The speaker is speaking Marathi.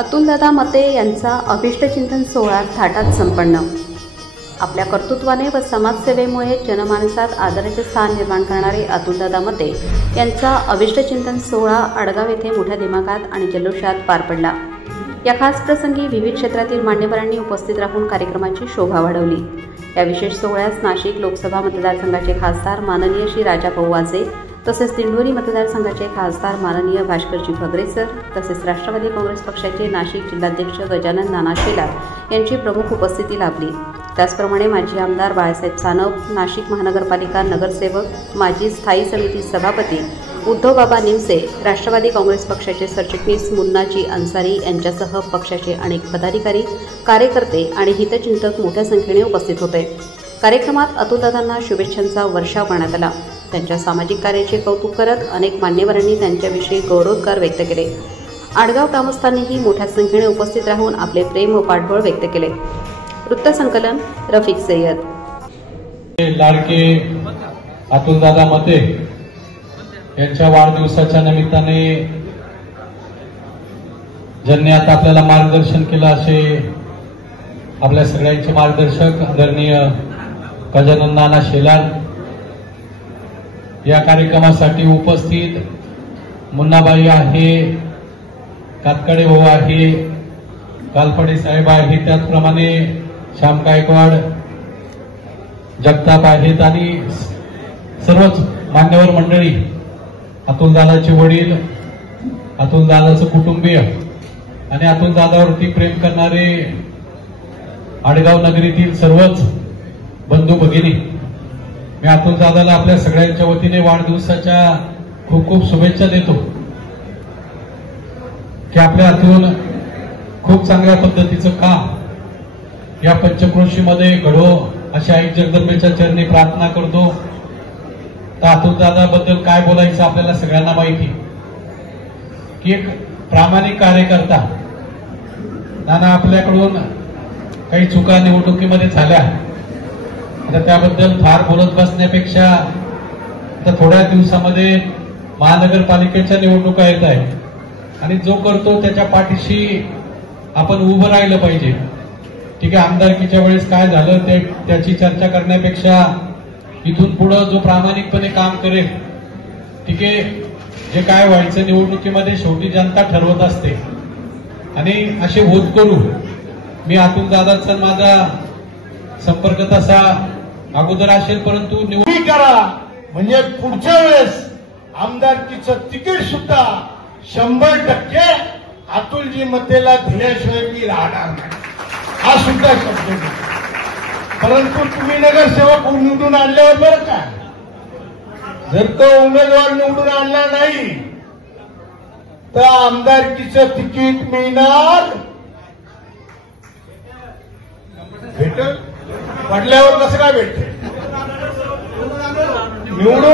अतुलदादा मते यांचा अभिष्टचिंतन सोहळा थाटात संपन्न। आपल्या कर्तृत्वाने व समाजसेवेमुळे जनमानसात आदराचे स्थान निर्माण करणारे अतुलदादा मते यांचा अभिष्टचिंतन सोहळा आडगाव येथे मोठ्या दिमागात आणि जल्लोषात पार पडला। या खास प्रसंगी विविध क्षेत्रातील मान्यवरांनी उपस्थित राहून कार्यक्रमाची शोभा वाढवली। या विशेष सोहळ्यास नाशिक लोकसभा मतदारसंघाचे खासदार माननीय श्री राजाभाऊ वाजे, तसेच दिंडोरी मतदारसंघाचे खासदार माननीय भास्करजी भगरे सर, तसेच राष्ट्रवादी काँग्रेस पक्षाचे नाशिक जिल्हाध्यक्ष गजानन नाना शेलार यांची प्रमुख उपस्थिती लाभली। त्याचप्रमाणे माजी आमदार बाळासाहेब सानप, नाशिक महानगरपालिका नगरसेवक, माजी स्थायी समिती सभापती उद्धव बाबा निमसे, राष्ट्रवादी काँग्रेस पक्षाचे सरचिटणीस मुन्नाजी अन्सारी यांच्यासह पक्षाचे अनेक पदाधिकारी, कार्यकर्ते आणि हितचिंतक मोठ्या संख्येने उपस्थित होते। कार्यक्रमात अतुलदादांना शुभेच्छांचा वर्षाव करण्यात आला। त्यांच्या सामाजिक कार्याचे कौतुक करत अनेक मान्यवरांनी त्यांच्याविषयी गौरवोद्गार व्यक्त केले। आडगाव ग्रामस्थांनीही मोठ्या संख्येने उपस्थित राहून आपले प्रेम व पाठबळ व्यक्त केले। वृत्तसंकलन रफिक सय्यद। लाडके अतुलदादा मते यांच्या वाढदिवसाच्या निमित्ताने ज्यांनी आता आपल्याला मार्गदर्शन केलं असे आपल्या सगळ्यांचे मार्गदर्शक आदरणीय गजानन नाना शेलार, या कार्यक्रमासाठी उपस्थित मुन्नाबाई आहे, कातकडे भाऊ आहे, कालपडे साहेब आहे, त्याचप्रमाणे श्याम गायकवाड, जगताप आहेत आणि सर्वच मान्यवर मंडळी, अतुलदादाचे वडील, अतुलदादाचं कुटुंबीय आणि अतुलदादावरती प्रेम करणारे आडगाव नगरीतील सर्वच बंधू भगिनी, मी अतुलदादाला आपल्या सगळ्यांच्या वतीने वाढदिवसाच्या खूप खूप शुभेच्छा देतो की आपल्या हातून खूप चांगल्या पद्धतीचं काम या पंचक्रोशीमध्ये घडो अशी आई जगदंबेच्या चरणी प्रार्थना करतो। तर अतुलदादाबद्दल काय बोलायचं आपल्याला सगळ्यांना माहिती की एक प्रामाणिक कार्यकर्ता। नाना आपल्याकडून काही चुका निवडणुकीमध्ये झाल्या, आता त्याबद्दल फार बोलत बसण्यापेक्षा आता थोड्या दिवसामध्ये महानगरपालिकेच्या निवडणुका येत आहेत आणि जो करतो त्याच्या पाठीशी आपण उभं राहिलं पाहिजे। ठीक आहे, आमदारकीच्या वेळेस काय झालं त्याची चर्चा करण्यापेक्षा इथून पुढे जो प्रामाणिकपणे काम करेल, ठीक आहे, जे काय व्हायचं निवडणुकीमध्ये शेवटी जनता ठरवत असते आणि असे होत करू। मी अतुलदादाचा माझा संपर्क तसा अगोदर असेल, परंतु निवड करा म्हणजे पुढच्या वेळेस आमदारकीचं तिकीट सुद्धा 100% अतुलजी मतेला दिल्याशिवाय मी राहणार नाही, हा सुद्धा शब्द आहे। परंतु तुम्ही नगरसेवक निवडून आणल्यावर बरं का, जर तो उमेदवार निवडून आणला नाही तर आमदारकीचं तिकीट मिळणार, भेटल, पडल्यावर कसं काय भेटते, निवडून